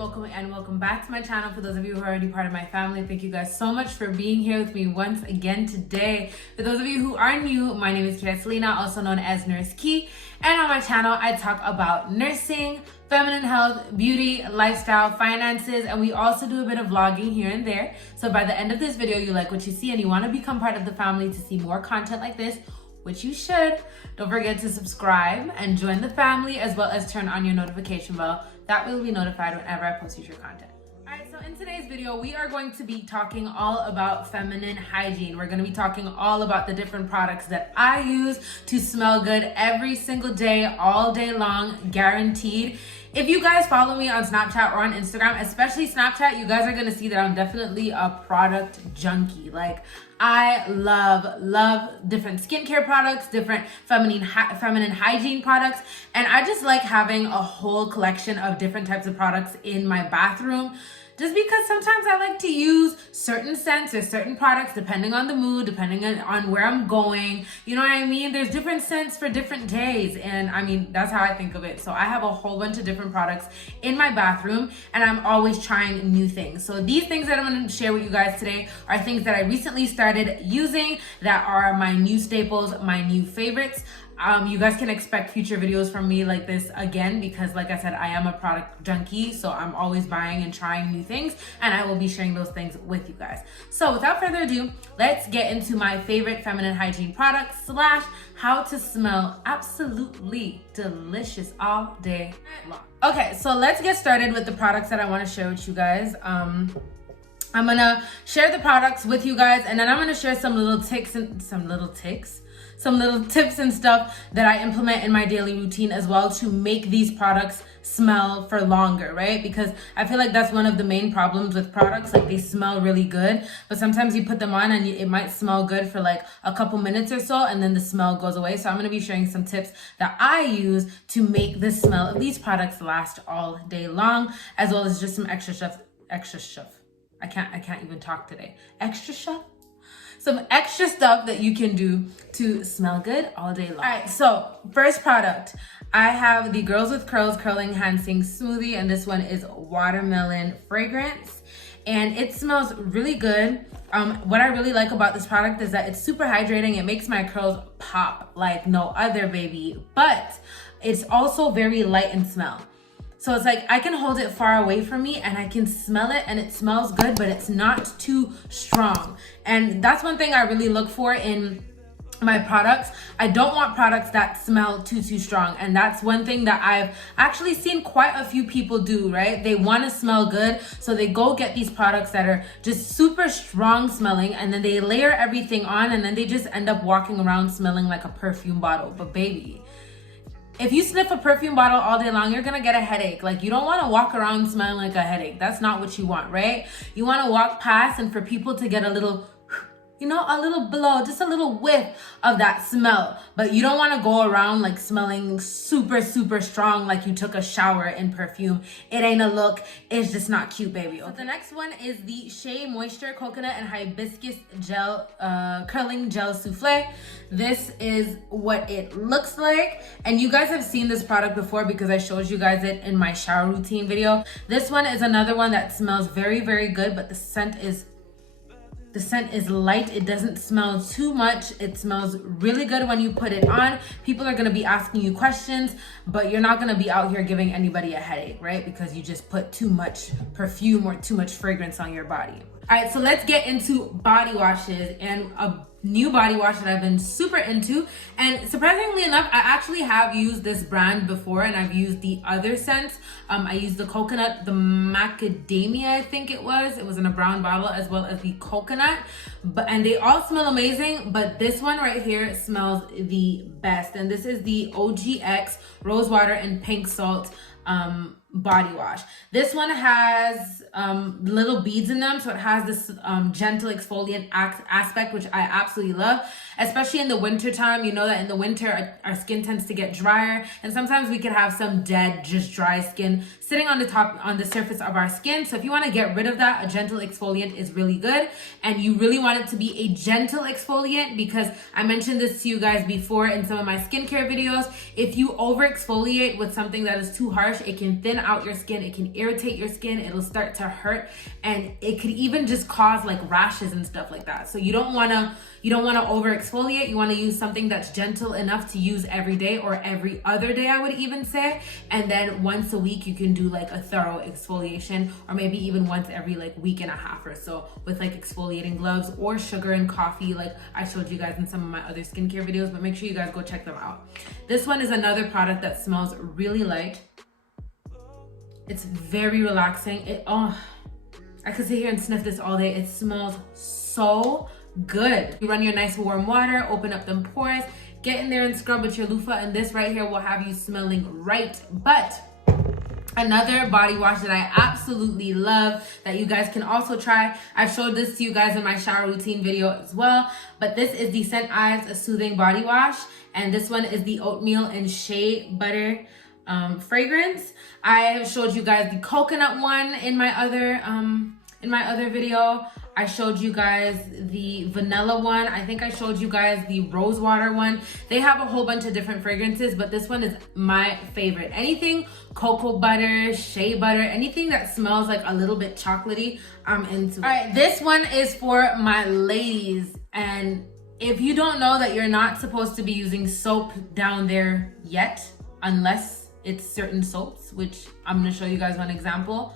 welcome back to my channel. For those of you who are already part of my family, thank you guys so much for being here with me once again today. For those of you who are new, my name is Selena, also known as Nurse Key, and on my channel I talk about nursing, feminine health, beauty, lifestyle, finances, and we also do a bit of vlogging here and there. So by the end of this video, you like what you see and you want to become part of the family to see more content like this, which you should, don't forget to subscribe and join the family, as well as turn on your notification bell. That way you'll be notified whenever I post future content. Alright, so in today's video, we are going to be talking all about feminine hygiene. We're going to be talking all about the different products that I use to smell good every single day, all day long, guaranteed. If you guys follow me on Snapchat or on Instagram, especially Snapchat, you guys are going to see that I'm definitely a product junkie. Like, I love different skincare products, different feminine hygiene products, and I just like having a whole collection of different types of products in my bathroom. Just because sometimes I like to use certain scents or certain products depending on the mood, depending on where I'm going. You know what I mean? There's different scents for different days. And I mean, that's how I think of it. So I have a whole bunch of different products in my bathroom and I'm always trying new things. So these things that I'm going to share with you guys today are things that I recently started using that are my new staples, my new favorites. You guys can expect future videos from me like this again because, like I said, I am a product junkie, so I'm always buying and trying new things, and I will be sharing those things with you guys. So without further ado, let's get into my favorite feminine hygiene products / how to smell absolutely delicious all day long. Okay, so let's get started with the products that I want to share with you guys. I'm gonna share the products with you guys, and then I'm gonna share some little tips and stuff that I implement in my daily routine as well to make these products smell for longer, right? Because I feel like that's one of the main problems with products. Like, they smell really good, but sometimes you put them on and it might smell good for like a couple minutes or so, and then the smell goes away. So I'm going to be sharing some tips that I use to make the smell of these products last all day long, as well as just some extra stuff. I can't even talk today. Some extra stuff that you can do to smell good all day long. All right, so first product, I have the Girls with Curls Curling Enhancing Smoothie, and this one is watermelon fragrance, and it smells really good. What I really like about this product is that it's super hydrating. It makes my curls pop like no other, baby, but it's also very light in smell. So it's like I can hold it far away from me and I can smell it and it smells good, but it's not too strong. And that's one thing I really look for in my products. I don't want products that smell too strong. And that's one thing that I've actually seen quite a few people do, right? They want to smell good, so they go get these products that are just super strong smelling, and then they layer everything on, and then they just end up walking around smelling like a perfume bottle. But baby, if you sniff a perfume bottle all day long, you're gonna get a headache. Like, you don't wanna walk around smelling like a headache. That's not what you want, right? You wanna walk past and for people to get a little, a little blow, just a little whiff of that smell. But you don't wanna go around like smelling super strong like you took a shower in perfume. It ain't a look, it's just not cute, baby. Okay. So the next one is the Shea Moisture Coconut and Hibiscus Gel Curling Gel Souffle. This is what it looks like, and you guys have seen this product before because I showed you guys it in my shower routine video. This one is another one that smells very good, but the scent is light. It doesn't smell too much. It smells really good when you put it on. People are gonna be asking you questions, but you're not gonna be out here giving anybody a headache, right? Because you just put too much perfume or too much fragrance on your body. All right, so let's get into body washes, and a new body wash that I've been super into. And surprisingly enough, I actually have used this brand before, and I've used the other scents. I used the coconut, the macadamia, I think it was in a brown bottle, as well as the coconut, and they all smell amazing, but this one right here smells the best. And this is the OGX Rose Water and Pink Salt body wash. This one has little beads in them, so it has this gentle exfoliant aspect, which I absolutely love, especially in the winter time. You know that in the winter our skin tends to get drier, and sometimes we could have some dead, just dry skin sitting on the surface of our skin. So if you want to get rid of that, a gentle exfoliant is really good, and you really want it to be a gentle exfoliant, because I mentioned this to you guys before in some of my skincare videos. If you over exfoliate with something that is too harsh, it can thin out your skin, it can irritate your skin, it'll start to hurt, and it could even just cause like rashes and stuff like that. So you don't want to over exfoliate. You want to use something that's gentle enough to use every day or every other day, I would even say. And then once a week you can do like a thorough exfoliation, or maybe even once every like week and a half or so with like exfoliating gloves or sugar and coffee, like I showed you guys in some of my other skincare videos. But make sure you guys go check them out. This one is another product that smells really light. It's very relaxing. I could sit here and sniff this all day. It smells so good. You run your nice warm water, open up them pores, get in there and scrub with your loofah, and this right here will have you smelling right. But another body wash that I absolutely love that you guys can also try, I've showed this to you guys in my shower routine video as well, but this is the Scent Eyes Soothing Body Wash, and this one is the oatmeal and shea butter fragrance. I have showed you guys the coconut one in my other video. I showed you guys the vanilla one. I think I showed you guys the rose water one. They have a whole bunch of different fragrances, but this one is my favorite. Anything cocoa butter, shea butter, anything that smells like a little bit chocolatey, I'm into. All right, this one is for my ladies. And if you don't know that you're not supposed to be using soap down there yet, unless it's certain soaps, which I'm gonna show you guys one example.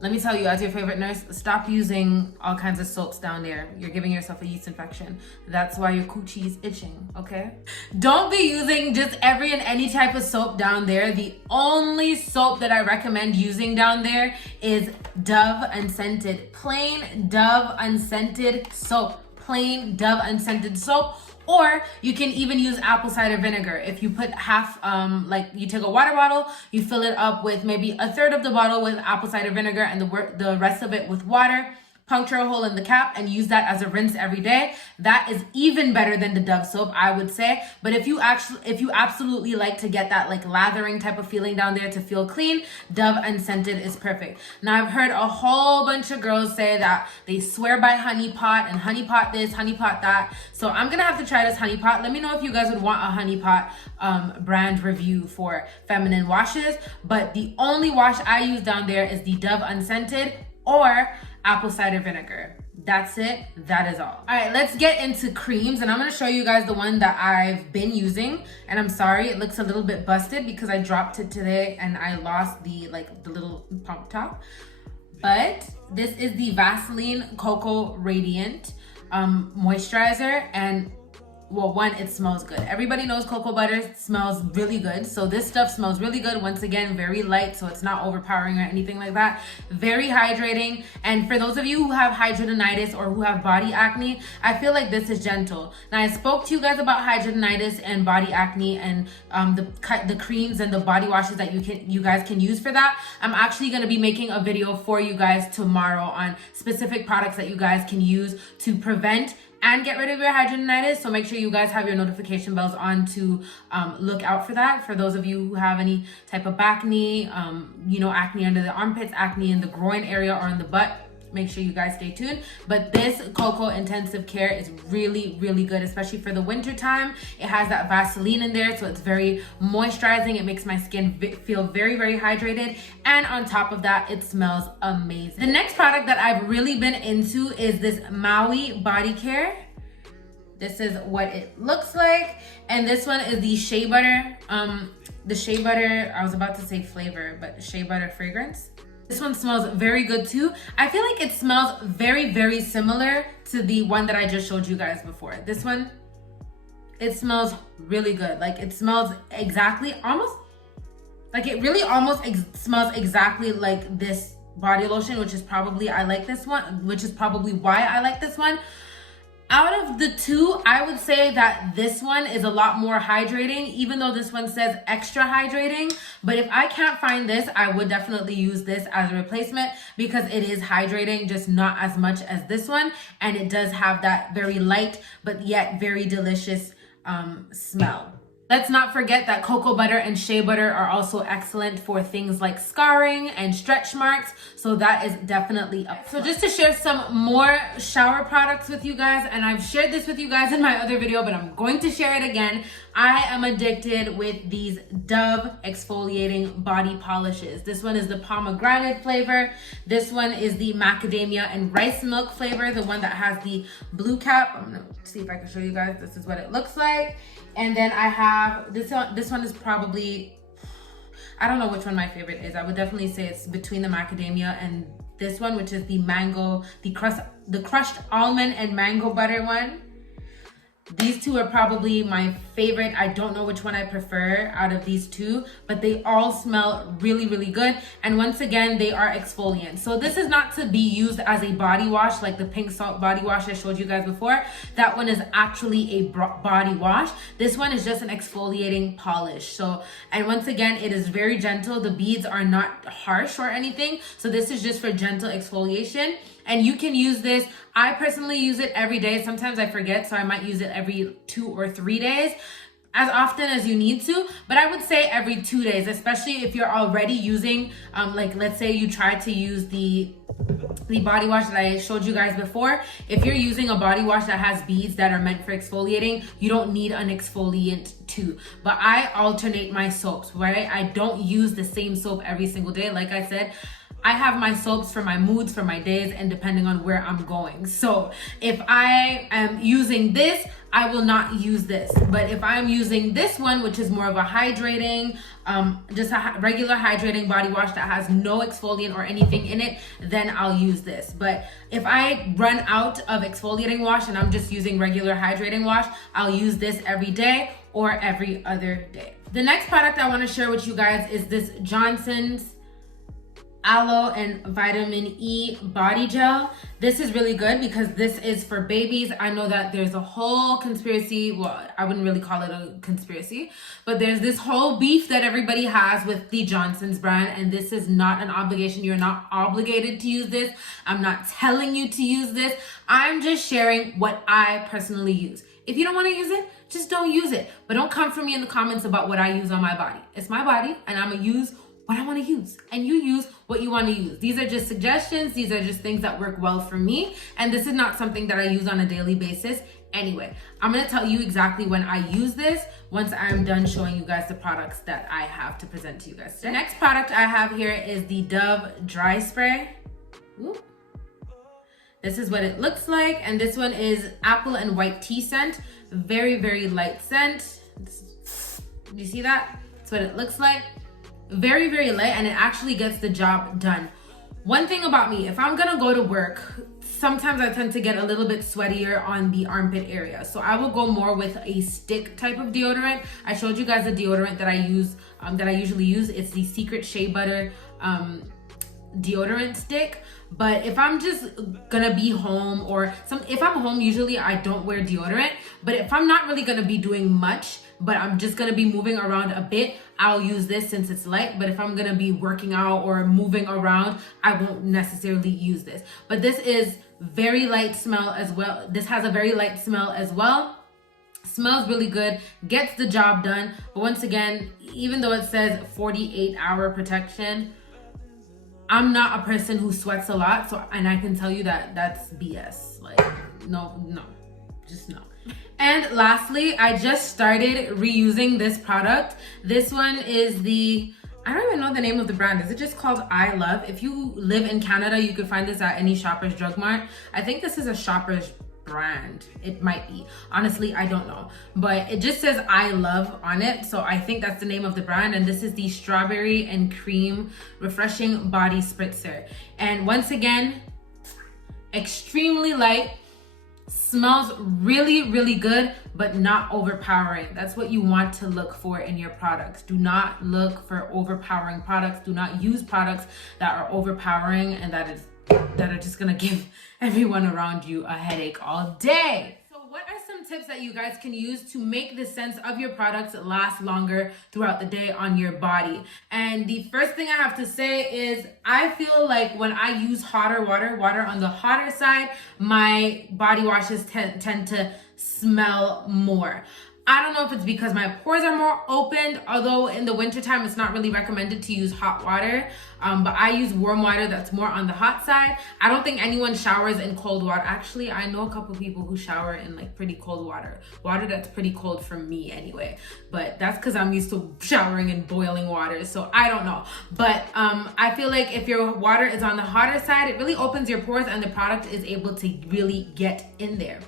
Let me tell you, as your favorite nurse, stop using all kinds of soaps down there. You're giving yourself a yeast infection. That's why your coochie is itching, okay? Don't be using just every and any type of soap down there. The only soap that I recommend using down there is Dove Unscented. Plain Dove Unscented soap. Plain Dove Unscented soap. Or you can even use apple cider vinegar. If you put half, like you take a water bottle, you fill it up with maybe a third of the bottle with apple cider vinegar and the rest of it with water. Puncture a hole in the cap and use that as a rinse every day. That is even better than the Dove soap, I would say. But if you absolutely like to get that like lathering type of feeling down there to feel clean, Dove Unscented is perfect. Now I've heard a whole bunch of girls say that they swear by Honey Pot and Honey Pot this, Honey Pot that. So I'm gonna have to try this Honey Pot. Let me know if you guys would want a Honey Pot brand review for feminine washes. But the only wash I use down there is the Dove Unscented or apple cider vinegar. That's it. That is all. All right, let's get into creams, and I'm going to show you guys the one that I've been using. And I'm sorry, it looks a little bit busted because I dropped it today and I lost the little pump top. But this is the Vaseline Cocoa Radiant moisturizer, and well, one, it smells good. Everybody knows cocoa butter smells really good. So this stuff smells really good. Once again, very light, so it's not overpowering or anything like that. Very hydrating. And for those of you who have hidradenitis or who have body acne, I feel like this is gentle. Now, I spoke to you guys about hidradenitis and body acne and the creams and the body washes that you guys can use for that. I'm actually going to be making a video for you guys tomorrow on specific products that you guys can use to prevent and get rid of your hidradenitis. So make sure you guys have your notification bells on to look out for that. For those of you who have any type of acne, acne under the armpits, acne in the groin area or in the butt, make sure you guys stay tuned. But this Cocoa Intensive Care is really, really good, especially for the winter time. It has that Vaseline in there, so it's very moisturizing. It makes my skin feel very, very hydrated. And on top of that, it smells amazing. The next product that I've really been into is this Maui Body Care. This is what it looks like. And this one is the Shea Butter. The Shea Butter, I was about to say flavor, but Shea Butter fragrance. This one smells very good too. I feel like it smells very, very similar to the one that I just showed you guys before. This one, it smells really good. Like it smells exactly, almost, like it really almost smells exactly like this body lotion, which is probably, I like this one, which is probably why I like this one. Out of the two, I would say that this one is a lot more hydrating, even though this one says extra hydrating. But if I can't find this, I would definitely use this as a replacement because it is hydrating, just not as much as this one. And it does have that very light, but yet very delicious smell. Let's not forget that cocoa butter and shea butter are also excellent for things like scarring and stretch marks. So that is definitely up. So just to share some more shower products with you guys, and I've shared this with you guys in my other video, but I'm going to share it again. I am addicted with these Dove exfoliating body polishes. This one is the pomegranate flavor. This one is the macadamia and rice milk flavor, the one that has the blue cap. I'm gonna see if I can show you guys. This is what it looks like. And then I have this one. This one is probably, I don't know which one my favorite is. I would definitely say it's between the macadamia and this one, which is the mango, the crushed almond and mango butter one. These two are probably my favorite. I don't know which one I prefer out of these two, but they all smell really, really good. And once again, they are exfoliants. So this is not to be used as a body wash like the pink salt body wash I showed you guys before. That one is actually a body wash. This one is just an exfoliating polish. So, and once again, it is very gentle. The beads are not harsh or anything. So this is just for gentle exfoliation. And you can use this. I personally use it every day. Sometimes I forget, so I might use it every 2 or 3 days, as often as you need to. But I would say every 2 days, especially if you're already using, like let's say you tried to use the body wash that I showed you guys before. If you're using a body wash that has beads that are meant for exfoliating, you don't need an exfoliant too. But I alternate my soaps, right? I don't use the same soap every single day. Like I said, I have my soaps for my moods, for my days, and depending on where I'm going. So if I am using this, I will not use this. But if I'm using this one, which is more of a hydrating, just a regular hydrating body wash that has no exfoliant or anything in it, then I'll use this. But if I run out of exfoliating wash and I'm just using regular hydrating wash, I'll use this every day or every other day. The next product I want to share with you guys is this Johnson's Aloe and Vitamin E body gel. This is really good because this is for babies. I know that there's a whole conspiracy, well, I wouldn't really call it a conspiracy, but there's this whole beef that everybody has with the Johnson's brand, and this is not an obligation. You're not obligated to use this. I'm not telling you to use this. I'm just sharing what I personally use. If you don't want to use it, just don't use it. But don't come for me in the comments about what I use on my body. It's my body, and I'm gonna use what I want to use, and you use what you want to use. These are just suggestions. These are just things that work well for me, and this is not something that I use on a daily basis. Anyway, I'm going to tell you exactly when I use this once I'm done showing you guys the products that I have to present to you guys today. The next product I have here is the Dove Dry Spray. Ooh. This is what it looks like, and this one is apple and white tea scent. Very, very light scent. Do you see that? That's what it looks like. Very, very light, and it actually gets the job done. One thing about me, if I'm gonna go to work, sometimes I tend to get a little bit sweatier on the armpit area. So I will go more with a stick type of deodorant. I showed you guys the deodorant that I use, that I usually use. It's the Secret Shea Butter deodorant stick. But if I'm just gonna be home, or if I'm home, usually I don't wear deodorant. But if I'm not really gonna be doing much, but I'm just gonna be moving around a bit, I'll use this since it's light. But if I'm gonna be working out or moving around, I won't necessarily use this. But this is very light smell as well. This has a very light smell as well. Smells really good, gets the job done. But once again, even though it says 48-hour protection, I'm not a person who sweats a lot, and I can tell you that that's BS. Like, no, just no. And lastly, I just started reusing this product. This one is I don't even know the name of the brand. Is it just called I Love? If you live in Canada, you could find this at any Shoppers Drug Mart. I think this is a Shoppers brand. It might be. Honestly, I don't know. But it just says I Love on it. So I think that's the name of the brand. And this is the Strawberry and Cream Refreshing Body Spritzer. And once again, extremely light. Smells really, really good, but not overpowering. That's what you want to look for in your products. Do not look for overpowering products. Do not use products that are overpowering and that are just gonna give everyone around you a headache all day. So what are some tips that you guys can use to make the scents of your products last longer throughout the day on your body? And the first thing I have to say is I feel like when I use hotter water on the hotter side, my body washes tend to smell more. I don't know if it's because my pores are more opened, although in the wintertime it's not really recommended to use hot water, but I use warm water that's more on the hot side. I don't think anyone showers in cold water. Actually, I know a couple people who shower in like pretty cold water that's pretty cold for me anyway, but that's because I'm used to showering in boiling water, so I don't know. But I feel like if your water is on the hotter side, it really opens your pores and the product is able to really get in there.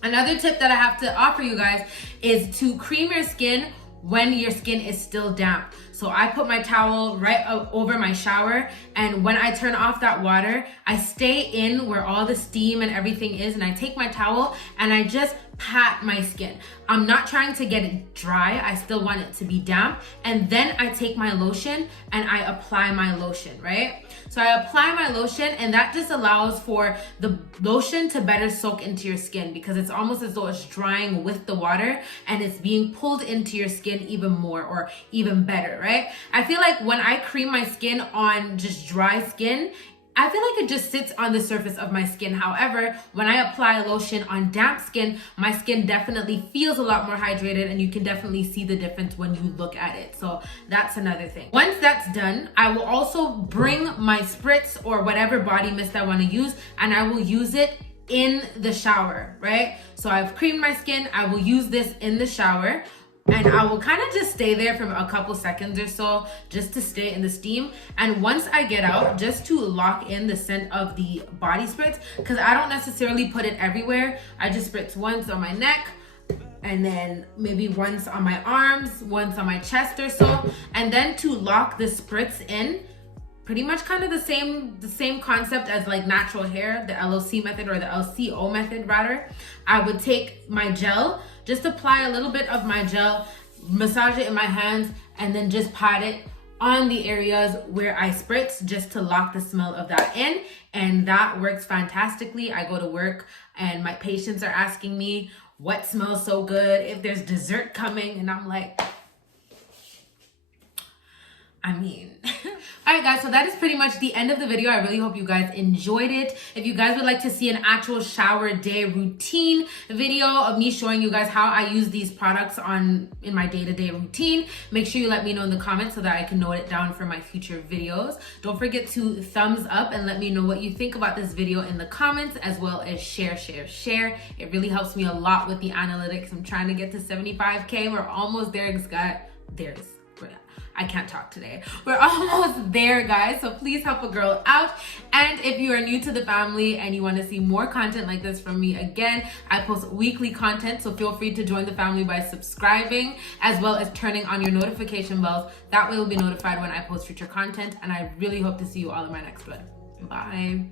Another tip that I have to offer you guys is to cream your skin when your skin is still damp. So I put my towel right over my shower, and when I turn off that water, I stay in where all the steam and everything is, and I take my towel and I just pat my skin. I'm not trying to get it dry. I still want it to be damp. And then I take my lotion and I apply my lotion, right? So I apply my lotion, and that just allows for the lotion to better soak into your skin, because it's almost as though it's drying with the water and it's being pulled into your skin even more, or even better, right? I feel like when I cream my skin on just dry skin, I feel like it just sits on the surface of my skin. However, when I apply lotion on damp skin, my skin definitely feels a lot more hydrated, and you can definitely see the difference when you look at it. So that's another thing. Once that's done, I will also bring my spritz or whatever body mist I want to use, and I will use it in the shower, right? So I've creamed my skin, I will use this in the shower. And I will kind of just stay there for a couple seconds or so, just to stay in the steam. And once I get out, just to lock in the scent of the body spritz, because I don't necessarily put it everywhere. I just spritz once on my neck, and then maybe once on my arms, once on my chest or so. And then to lock the spritz in, pretty much kind of the same concept as like natural hair, the LOC method, or the LCO method rather. I would take my gel, just apply a little bit of my gel, massage it in my hands, and then just pat it on the areas where I spritz, just to lock the smell of that in. And that works fantastically. I go to work and my patients are asking me what smells so good, if there's dessert coming, and I'm like, I mean, all right guys, so that is pretty much the end of the video. I really hope you guys enjoyed it. If you guys would like to see an actual shower day routine video of me showing you guys how I use these products in my day-to-day routine, make sure you let me know in the comments so that I can note it down for my future videos. Don't forget to thumbs up and let me know what you think about this video in the comments, as well as share. It really helps me a lot with the analytics. I'm trying to get to 75K. We're almost there, I can't talk today. We're almost there, guys. So please help a girl out. And if you are new to the family and you want to see more content like this from me, again, I post weekly content. So feel free to join the family by subscribing, as well as turning on your notification bells. That way you'll be notified when I post future content. And I really hope to see you all in my next one. Bye.